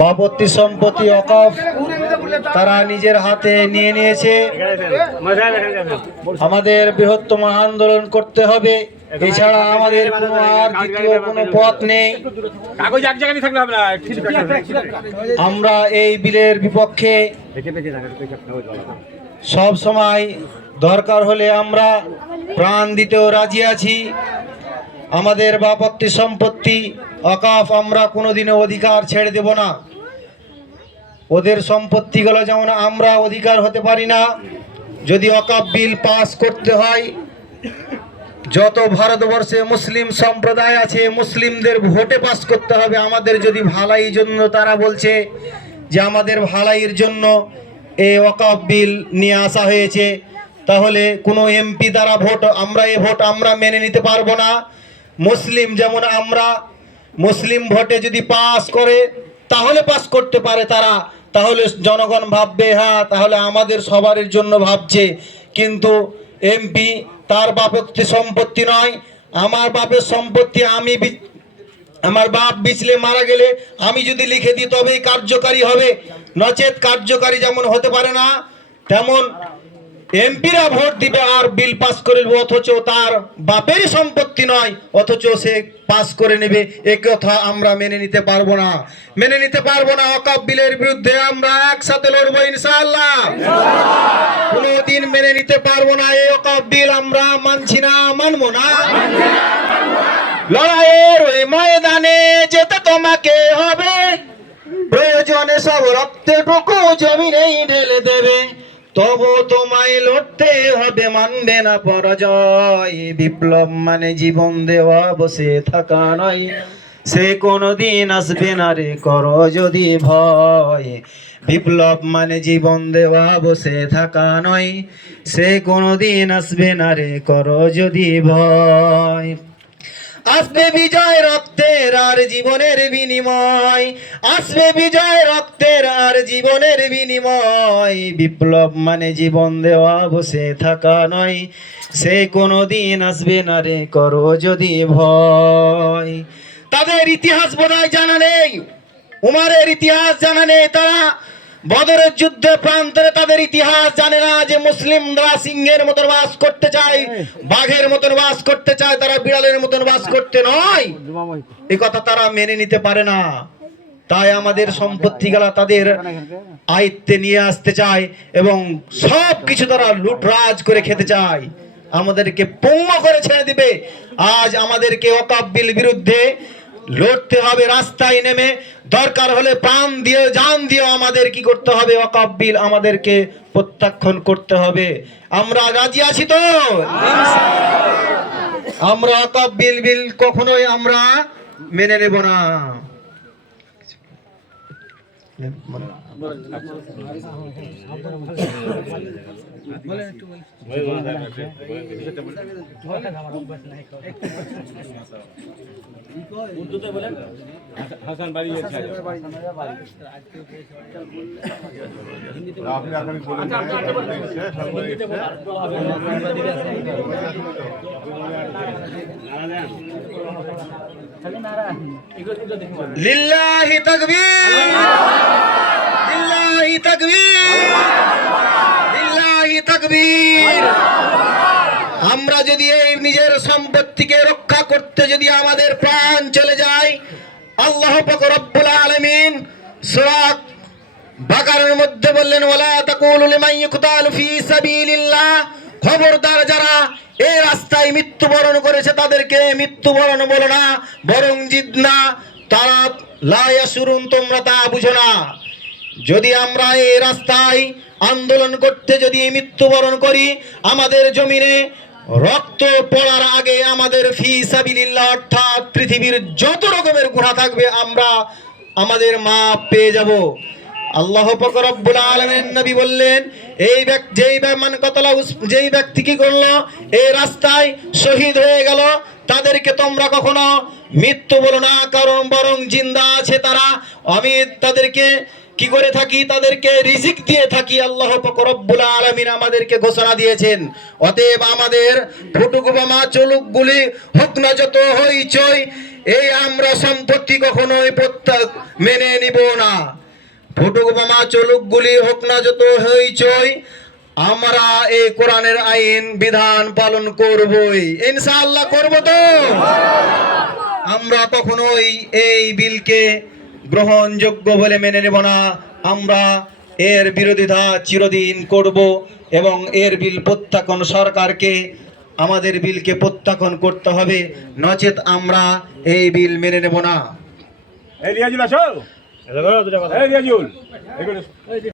বাপত্তি সম্পত্তি ওয়াকফ তারা নিজের হাতে নিয়ে নিয়েছে। আমাদের বৃহত্তম আন্দোলন করতে হবে, এছাড়া আমাদের কোনো আর দ্বিতীয় কোনো পথ নেই। আমরা এই বিলের বিপক্ষে সব সময় দরকার হলে আমরা প্রাণ দিতেও রাজি আছি। আমাদের বাপত্তি সম্পত্তি ওয়াকফ আমরা কোনোদিনও অধিকার ছেড়ে দেব না। ওদের সম্পত্তিগুলো যেমন আমরা অধিকার হতে পারি না। যদি ওয়াকফ বিল পাস করতে হয়, যত ভারতবর্ষে মুসলিম সম্প্রদায় আছে মুসলিমদের ভোটে পাস করতে হবে। আমাদের যদি ভালাইয়ের জন্য, তারা বলছে যে আমাদের ভালাইয়ের জন্য এই ওয়াকফ বিল নিয়ে আসা হয়েছে, তাহলে কোনো এমপি দ্বারা ভোট আমরা মেনে নিতে পারবো না। মুসলিম যেমন আমরা, মুসলিম ভোটে যদি পাস করে তাহলে পাস করতে পারে তারা, তাহলে জনগণ ভাববে হ্যাঁ তাহলে আমাদের সবার জন্য ভাবছে। কিন্তু এমপি তার বাপের সম্পত্তি নয়, আমার বাপের সম্পত্তি আমার বাপ বিচলে মারা গেলে আমি যদি লিখে দিই তবেই কার্যকারী হবে, নচেত কার্যকারী যেমন হতে পারে না, তেমন এমপিরা ভোট দিবে আর বিল পাস করে নেবে, অথচ তার বাপেরই সম্পত্তি নয়, অথচ সে পাস করে নেবে। এ কথা আমরা মেনে নিতে পারবো না, মেনে নিতে পারবো না। ওয়াকফ বিলের বিরুদ্ধে আমরা একসাথে লড়বো ইনশাআল্লাহ। কোনোদিন মেনে নিতে পারবো না এই ওয়াকফ বিল, আমরা মানছি না, মানবো না। লড়াইয়ের ওই ময়দানে যেতে তোমাকে হবে, প্রয়োজনে সব রক্তটুকু জমিনেই ঢেলে দেবে, তবু তোমায় লড়তে হবে, মানবে না পরাজয়। বিপ্লব মানে জীবন দেওয়া, বসে থাকা নয়, সে কোনোদিন আসবে না রে, করো যদি ভয়। বিপ্লব মানে জীবন দেওয়া, বসে থাকা নয়, সে কোনোদিন আসবে না রে, করো যদি ভয়। আসবে বিজয় রক্তের আর জীবনের বিনিময়, আসবে বিজয় রক্তের আর জীবনের বিনিময়। বিপ্লব মানে জীবন দেওয়া, বসে থাকা নয়, সে কোনোদিন আসবে না রে, করো যদি ভয়। তাদের ইতিহাস বোধহয় জানা নেই, উমারের ইতিহাস জানা নেই, তারা বদরের যুদ্ধে প্রান্তরে তাদের ইতিহাস জানে না যে মুসলিমরা সিংহের মতন বাস করতে চায়, বাঘের মতন বাস করতে চায়, তারা বিড়ালের মতন বাস করতে নয়, এই কথা তারা মেনে নিতে পারে না। তাই আমাদের সম্পত্তিগুলা তাদের আয়ত্তে নিয়ে আসতে চায় এবং সব কিছু তারা লুটরাজ করে খেতে চায়, আমাদেরকে পণ্য করে ছেড়ে দিবে। আজ আমাদেরকে ওয়াকফ বিল বিরুদ্ধে লড়তে হবে, রাস্তায় নেমে দরকার হলে প্রাণ দিয়ে জান দিয়ে আমাদের কি করতে হবে, ওয়াকফ বিল আমাদেরকে প্রত্যাখ্যান করতে হবে। আমরা রাজি আছি তো? আমরা ওয়াকফ বিল কখনোই আমরা মেনে নেব না। লিল্লাহি তাকবীর, লিল্লাহি তাকবীর, লিল্লাহি তাকবীর। আমরা যদি এই নিজের সম্পত্তিকে রক্ষা করতে যদি আমাদের প্রাণ চলে যায়, আল্লাহ পাক রব্বুল আলামিন সূরা বাকারার মধ্যে বললেন ওয়ালা তাকুলু লিমান ইউকতালু ফি সাবিলিল্লাহ, খবরদার যারা এই রাস্তায় মৃত্যুবরণ করেছে তাদেরকে মৃত্যুবরণ বলো না, বরং জিদনা তারা লা ইয়াশুরুন, তোমরা তা বুঝো না। যদি আমরা এই রাস্তায় আন্দোলন করতে যদি মৃত্যুবরণ করি, আমাদের জমিনে রক্ত পড়ার আগে আমাদের ফি সাবিলিল্লাহ অর্থাৎ পৃথিবীর যত রকমের গুনাহ থাকবে আমরা আমাদের মাপ পেয়ে যাব। আল্লাহ পাক রব্বুল আলামিন নবী বললেন এই যেই ব্যক্তি কি করলো এই রাস্তায় শহীদ হয়ে গেল, তাদেরকে তোমরা কখনো মৃত্যু বলো না, কারণ বরং জিন্দা আছে তারা, আমি তাদেরকে কি করে থাকি, তাদেরকে রিজিক দিয়ে থাকি। আল্লাহ পাক রব্বুল আলামিন আমাদেরকে ঘোষণা দিয়েছেন। অতএব আমাদের ফুটুক বোমা চলুক গুলি হোক না যত হইচই, এই আমরা সম্পত্তি কখনোই মেনে নিব না। ফুটুক বোমা চলুক গুলি হোক না যত হইচই, আমরা এই কোরআনের আইন বিধান পালন করবই, ইনশাআল্লাহ করব তো। আমরা কখনোই এই বিলকে গ্রহণযোগ্য বলে মেনে নেব না। আমরা এর বিরোধিতা চিরদিন করব এবং এর বিল প্রত্যাখ্যান, সরকারকে আমাদের বিলকে প্রত্যাখ্যান করতে হবে, নচেত আমরা এই বিল মেনে নেব না। এই রিয়াজুল আসো, এই রিয়াজুল